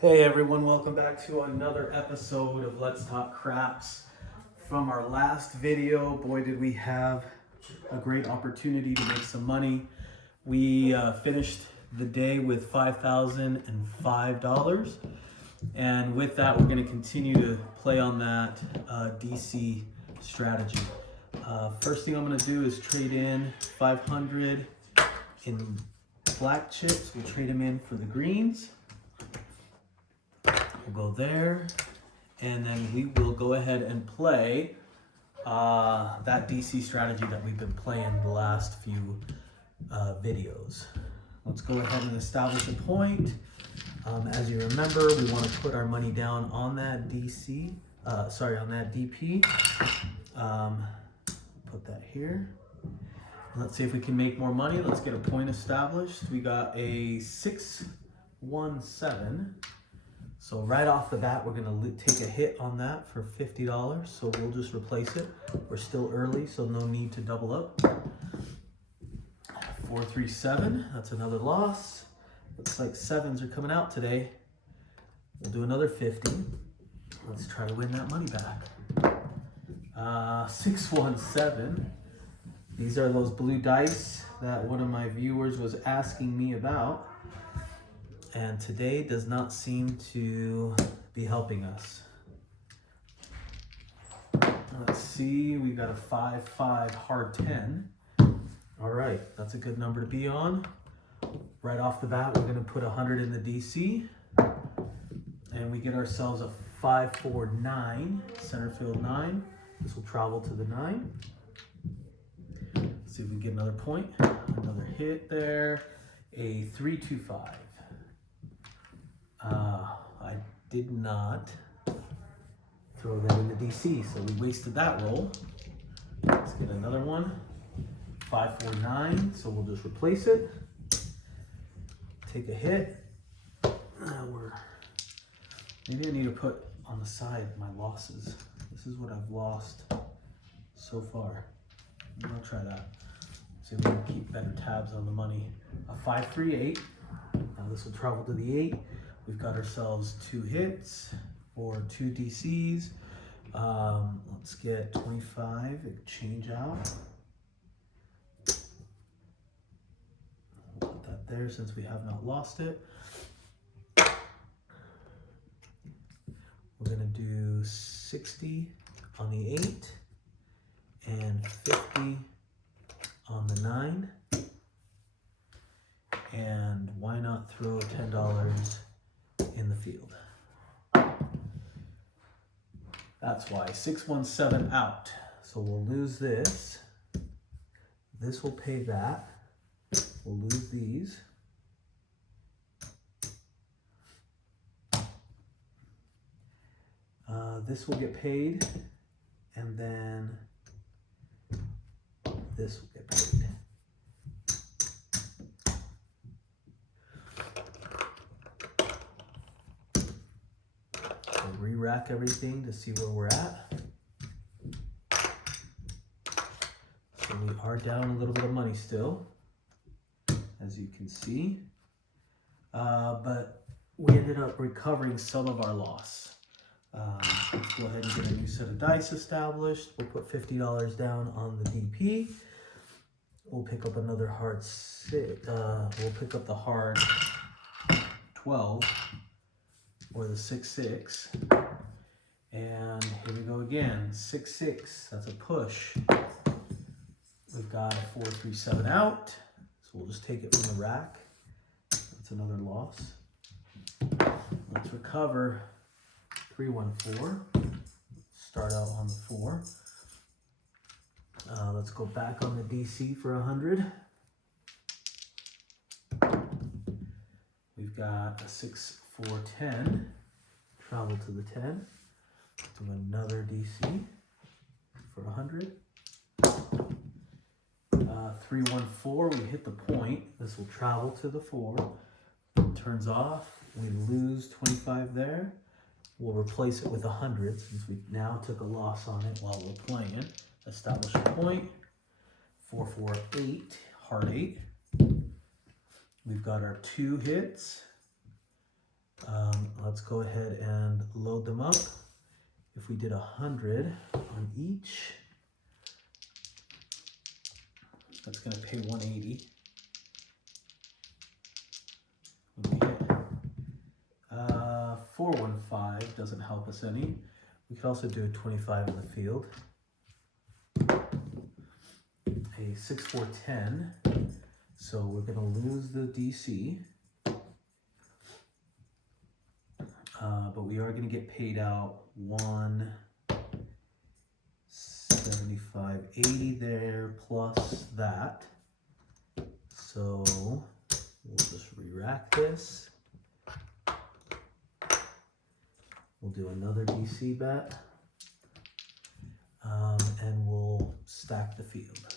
Hey everyone, welcome back to another episode of Let's Talk Craps. From our last video, boy did we have a great opportunity to make some money. We finished the day with $5,005, and with that we're going to continue to play on that DC strategy. First thing I'm going to do is trade in 500 in black chips. We'll trade them in for the greens. We'll go there, and then we will go ahead and play that DC strategy that we've been playing the last few videos. Let's go ahead and establish a point. As you remember, we want to put our money down on that DP. Put that here. Let's see if we can make more money. Let's get a point established. We got a 617. So right off the bat, we're gonna take a hit on that for $50. So we'll just replace it. We're still early, so no need to double up. 437, that's another loss. Looks like sevens are coming out today. We'll do another 50. Let's try to win that money back. 617. These are those blue dice that one of my viewers was asking me about. And today does not seem to be helping us. Let's see, we got a 5-5 hard 10. All right, that's a good number to be on. Right off the bat, we're gonna put 100 in the DC, and we get ourselves a 5-4-9, center field 9. This will travel to the 9. Let's see if we can get another point. Another hit there, a 3-2-5. I did not throw that in the DC, so we wasted that roll. Let's get another one. 5-4-9, so we'll just replace it. Take a hit. Maybe I need to put on the side my losses. This is what I've lost so far. I'll try that. See if we can keep better tabs on the money. A 5-3-8. Now this will travel to the 8. We've got ourselves 2 hits or 2 DCs. Let's get 25, change out. We'll put that there since we have not lost it. We're gonna do 60 on the 8 and 50 on the 9. And why not throw $10 in the field? That's why. 617 out. So we'll lose this. This will pay that. We'll lose these. This will get paid, and then this will get paid. Re-rack everything to see where we're at. So we are down a little bit of money still, as you can see, but we ended up recovering some of our loss. Let's go ahead and get a new set of dice established. We'll put $50 down on the DP. We'll pick up another hard 6. We'll pick up the hard 12. Or the 6-6, and here we go again, 6-6, that's a push. We've got a 4-3-7 out, so we'll just take it from the rack. That's another loss. Let's recover 3-1-4, start out on the 4. Let's go back on the DC for 100. We've got a 6-4-10, travel to the 10, do another DC for 100. 3-1-4, we hit the point. This will travel to the 4, turns off, we lose 25 there. We'll replace it with 100 since we now took a loss on it while we're playing. Establish a point. 4-4-8, hard 8. We've got our 2 hits. let's go ahead and load them up. If we did 100 on each, that's going to pay 180. When we hit 415 doesn't help us any. We could also do a 25 in the field. A 6410. So we're going to lose the DC. But we are going to get paid out 175.80 there plus that. So we'll just re-rack this. We'll do another DC bet. And we'll stack the field.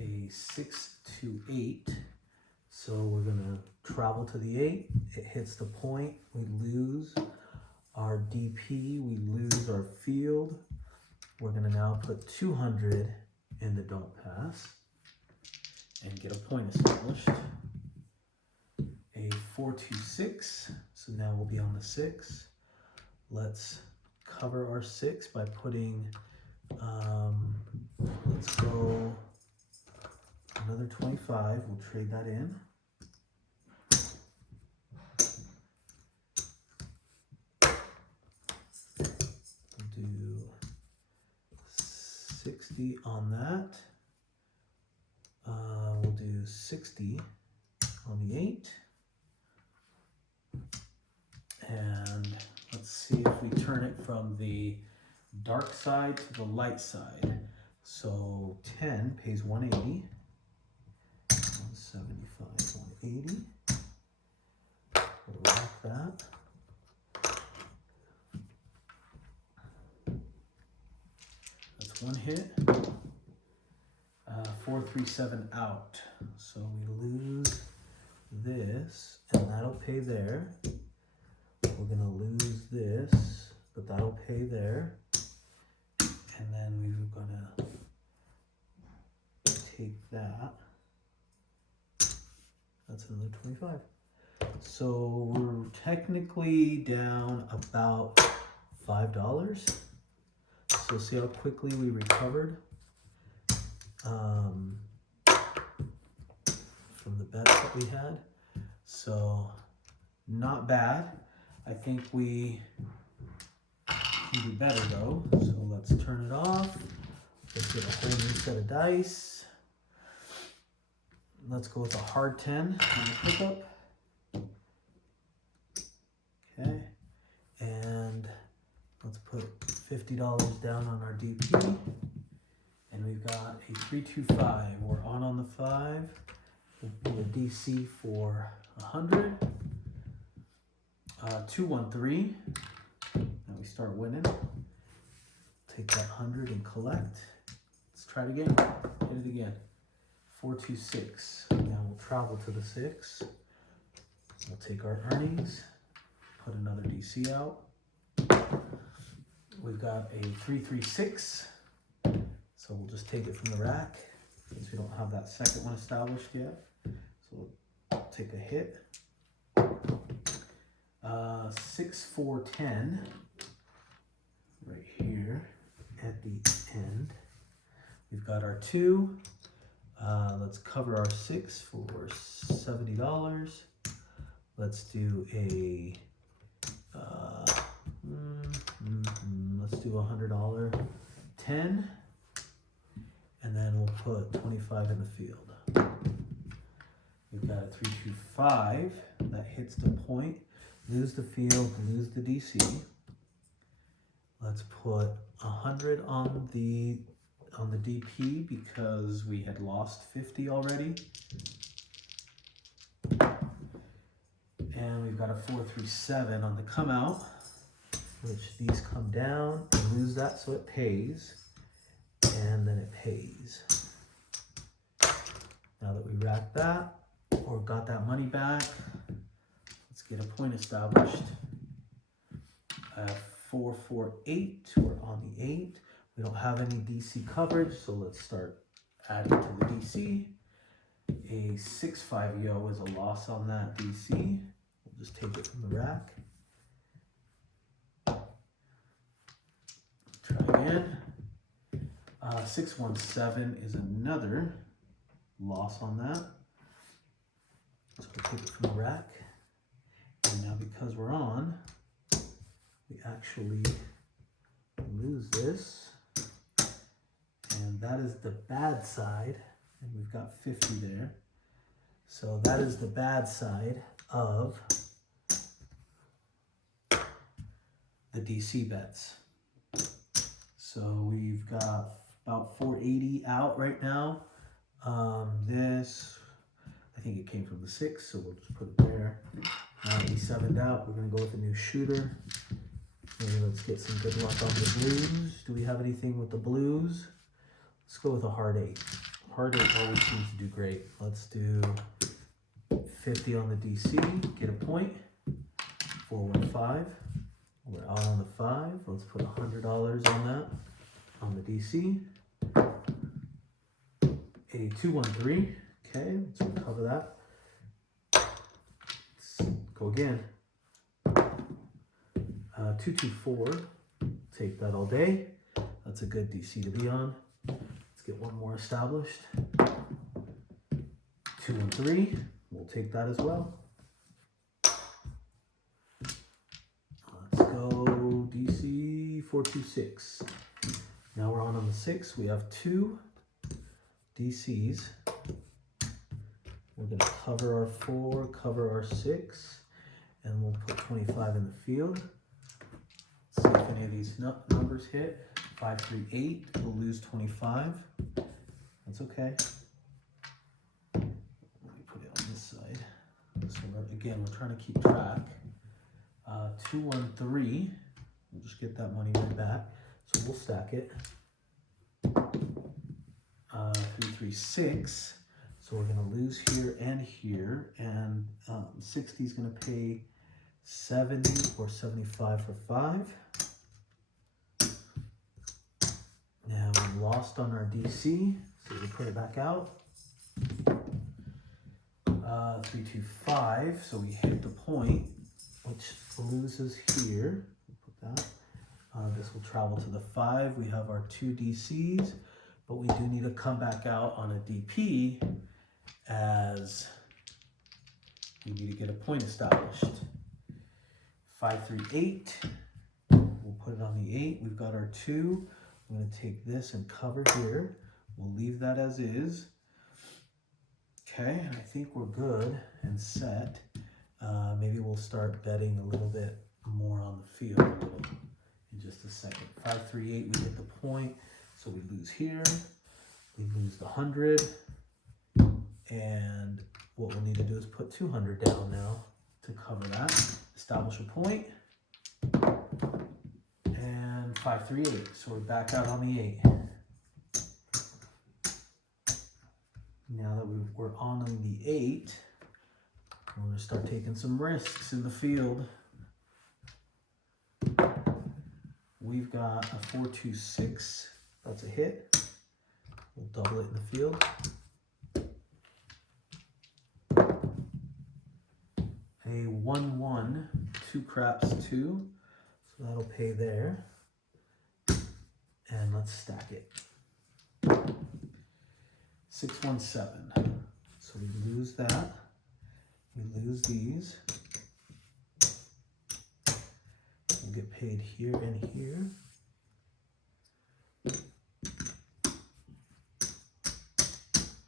A 6 to 8. So we're gonna travel to the 8. It hits the point. We lose our DP. We lose our field. We're gonna now put 200 in the don't pass and get a point established. A 4 to 6. So now we'll be on the 6. Let's cover our 6 by putting. Let's go another 25. We'll trade that in. Do 60 on that. We'll do 60 on the 8. And let's see if we turn it from the dark side to the light side. So 10 pays 180. 175, 180. We'll rack that. One hit, 437 out. So we lose this, and that'll pay there. We're gonna lose this, but that'll pay there. And then we're gonna take that. That's another 25. So we're technically down about $5. So see how quickly we recovered from the bets that we had. So not bad. I think we can do better though. So let's turn it off. Let's get a whole new set of dice. Let's go with a hard 10 on the pickup. Okay. And let's put $50 down on our DP, and we've got a 325. We're on the 5. We'll do a DC for 100. 213. Now we start winning. Take that 100 and collect. Let's try it again. Hit it again. 426. Now we'll travel to the 6. We'll take our earnings. Put another DC out. We've got a 336, so we'll just take it from the rack since we don't have that second one established yet. So we'll take a hit. 6410 right here at the end. We've got our 2. Let's cover our 6 for $70. Let's do a let's do $100 10, and then we'll put 25 in the field. We've got a 325 that hits the point, lose the field, lose the DC. Let's put 100 on the DP because we had lost 50 already. And we've got a 437 on the come out, which these come down and lose that, so it pays, and then it pays. Now that we racked that or got that money back, let's get a point established. 448, we're on the 8. We don't have any DC coverage, so let's start adding to the DC. A 6-5 yo is a loss on that DC. We'll just take it from the rack. Try again. 6-1-7 is another loss on that. So we'll take it from the rack. And now because we're on, we actually lose this. And that is the bad side. And we've got 50 there. So that is the bad side of the DC bets. So we've got about 480 out right now. This, I think it came from the 6, so we'll just put it there. Now that we 7'd out, we're gonna go with a new shooter. Maybe let's get some good luck on the blues. Do we have anything with the blues? Let's go with a hard 8. Hard 8 always seems to do great. Let's do 50 on the DC, get a point. 4-1-5. We're out on the 5. Let's put $100 on that, on the DC. A 2-1-3. Okay, let's recover that. Let's go again. 2-2-4. Take that all day. That's a good DC to be on. Let's get one more established. 2-1-3. We'll take that as well. Let's go DC 4-2-6. Now we're on the 6. We have 2 DCs. We're going to cover our 4, cover our 6, and we'll put 25 in the field. Let's see if any of these numbers hit. 5-3-8. We'll lose 25. That's okay. Let me put it on this side. So again, we're trying to keep track. 2-1-3. We'll just get that money right back. So we'll stack it. 3-3-6. So we're going to lose here and here. And 60 is going to pay 70 or 75 for 5. Now we lost on our DC, so we put it back out. 3-2-5, so we hit the point, which loses here. We'll put that. This will travel to the 5. We have our 2 DCs, but we do need to come back out on a DP as we need to get a point established. 5-3-8. We'll put it on the 8. We've got our 2. I'm going to take this and cover here. We'll leave that as is. Okay, and I think we're good and set. Maybe we'll start betting a little bit more on the field in just a second. 5-3-8, we hit the point, so we lose here. We lose the 100. And what we'll need to do is put 200 down now to cover that. Establish a point. 5-3-8, so we're back out on the 8. Now that we're on the 8, we're going to start taking some risks in the field. We've got a 4-2-6, that's a hit. We'll double it in the field. A 1-1, 2 craps 2, so that'll pay there. And let's stack it. 6-1-7. So we lose that. We lose these. We'll get paid here and here.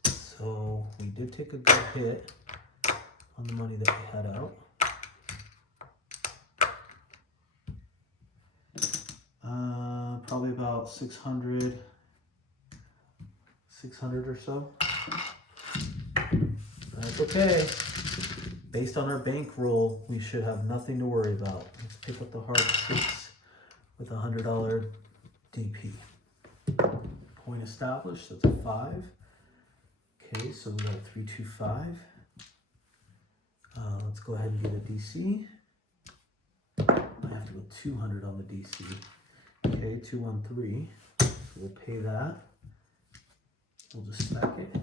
So we did take a good hit on the money that we had out. Probably about 600 or so. That's okay. Based on our bankroll, we should have nothing to worry about. Let's pick up the hard 6 with a $100 DP. Point established, that's a 5. Okay, so we got a 3-2-5. Let's go ahead and get a DC. I have to go 200 on the DC. Okay, 2-1-3. So we'll pay that. We'll just stack it.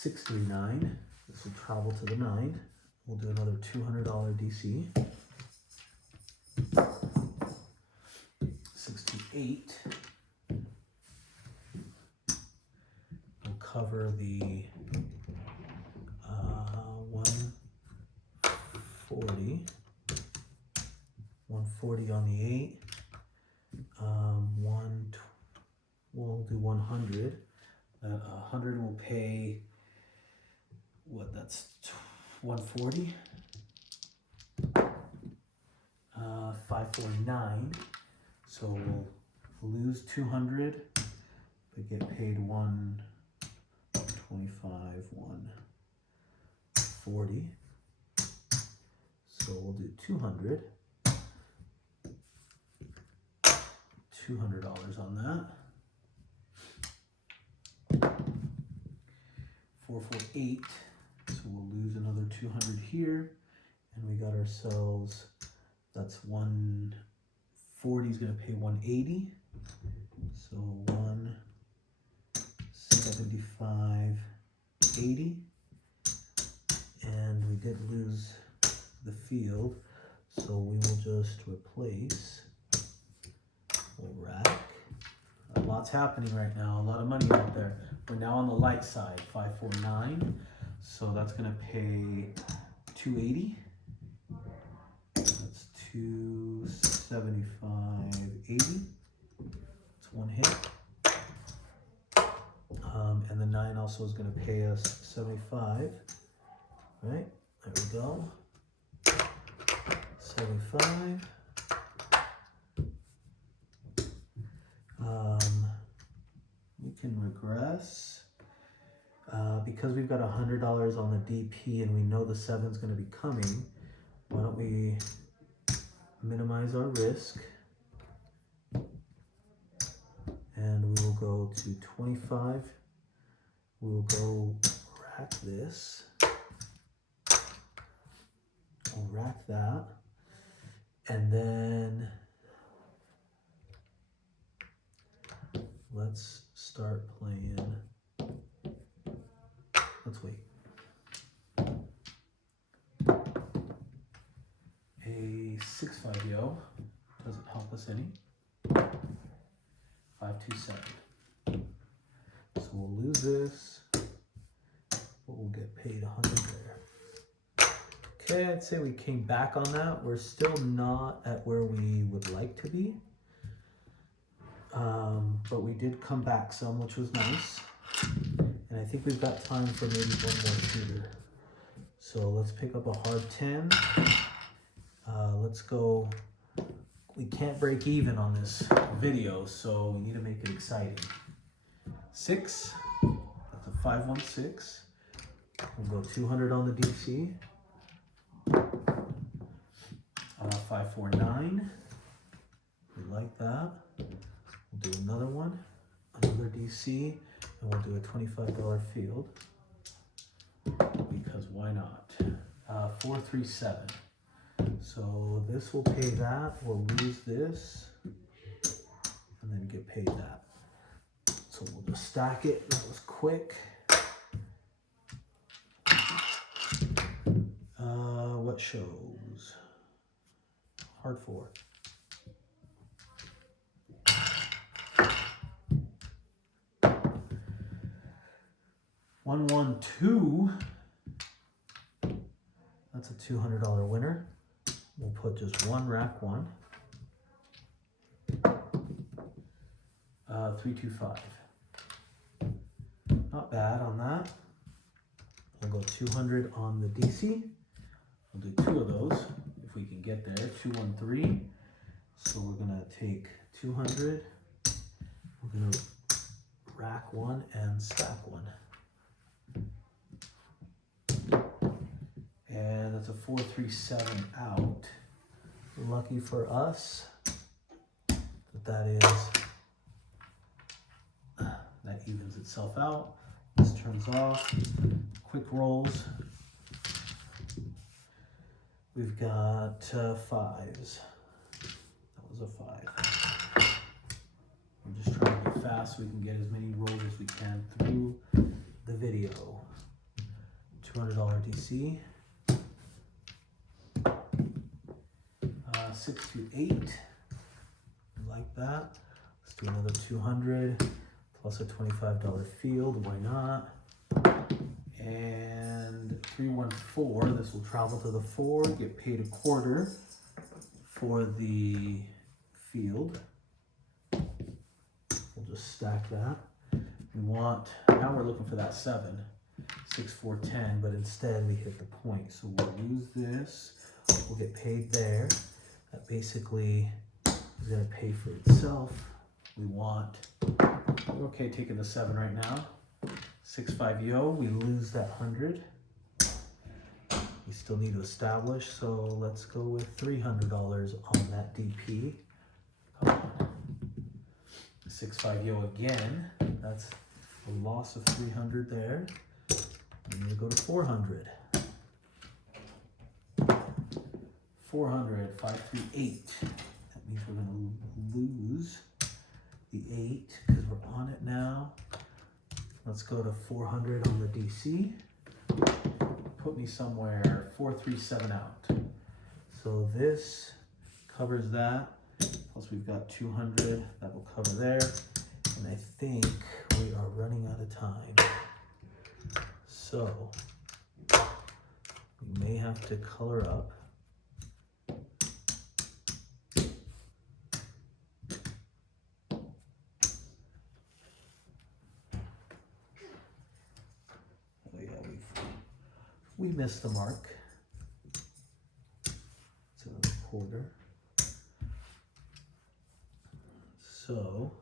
639. This will travel to the 9. We'll do another $200 DC. 628. We'll cover the 140. 140 on the 8. We'll do 100. 100 will pay, what, that's 140. 549. So we'll lose 200, but get paid 125, 140. So we'll do 200. $200 on that. 448. So we'll lose another 200 here, and we got ourselves. That's 140 is going to pay 180. So 175.80, and we did lose the field, so we will just replace. We'll rack. Lots happening right now. A lot of money out there. We're now on the light side. 549. So that's going to pay 280. That's 275.80. That's one hit. And the 9 also is going to pay us 75. Right? There we go. 75. We can regress because we've got $100 on the DP and we know the 7's going to be coming. Why don't we minimize our risk, and we will go to 25. We will go rack this. We'll rack that, and then let's start playing. Let's wait. A 6-5 yo doesn't help us any. 527. So we'll lose this, but we'll get paid 100 there. Okay, I'd say we came back on that. We're still not at where we would like to be. But we did come back some, which was nice. And I think we've got time for maybe one more shooter. So let's pick up a hard 10. Let's go. We can't break even on this video, so we need to make it exciting. 6. That's a 516. We'll go 200 on the DC. 549. We like that. We'll do another one, another DC, and we'll do a $25 field, because why not? 437. So this will pay that, we'll lose this, and then get paid that. So we'll just stack it. That was quick. What shows? Hard 4. One, 1, 2. That's a $200 winner. We'll put just one rack 1. 325. Not bad on that. We'll go 200 on the DC. We'll do 2 of those if we can get there. 213. So we're gonna take 200. We're gonna rack 1 and stack 1. And that's a 437 out. Lucky for us that evens itself out. This turns off. Quick rolls. We've got 5s. That was a 5. We're just trying to be fast so we can get as many rolls as we can through the video. $200 DC. 6 to 8. Like that. Let's do another 200 plus a $25 field. Why not? And 314. This will travel to the 4. Get paid a quarter for the field. We'll just stack that. We want, now we're looking for that 7. 6, 4, 10, but instead we hit the point. So we'll use this. We'll get paid there. That basically is going to pay for itself. We want, we're okay taking the 7 right now. 6, 5, yo, we lose that 100. We still need to establish, so let's go with $300 on that DP. Come on. 6, 5, yo again. That's a loss of 300 there. And we go to 400. 400, 5, 3, 8. That means we're going to lose the 8 because we're on it now. Let's go to 400 on the DC. Put me somewhere 4, 3, 7 out. So this covers that. Plus we've got 200 that will cover there. And I think we are running out of time. So we may have to color up. Oh yeah, we missed the mark. It's another quarter. So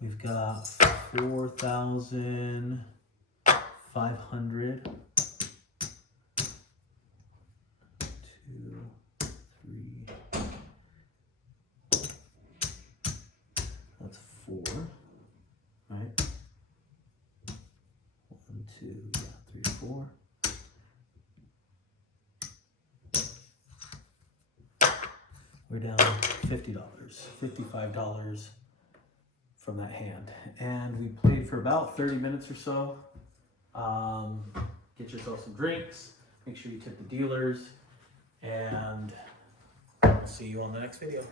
we've got 4,500. 2, 3. That's 4, right? 1, 2, 3, 4. We're down $50, $55 from that hand. And we played for about 30 minutes or so. Get yourself some drinks. Make sure you tip the dealers. And I'll see you on the next video.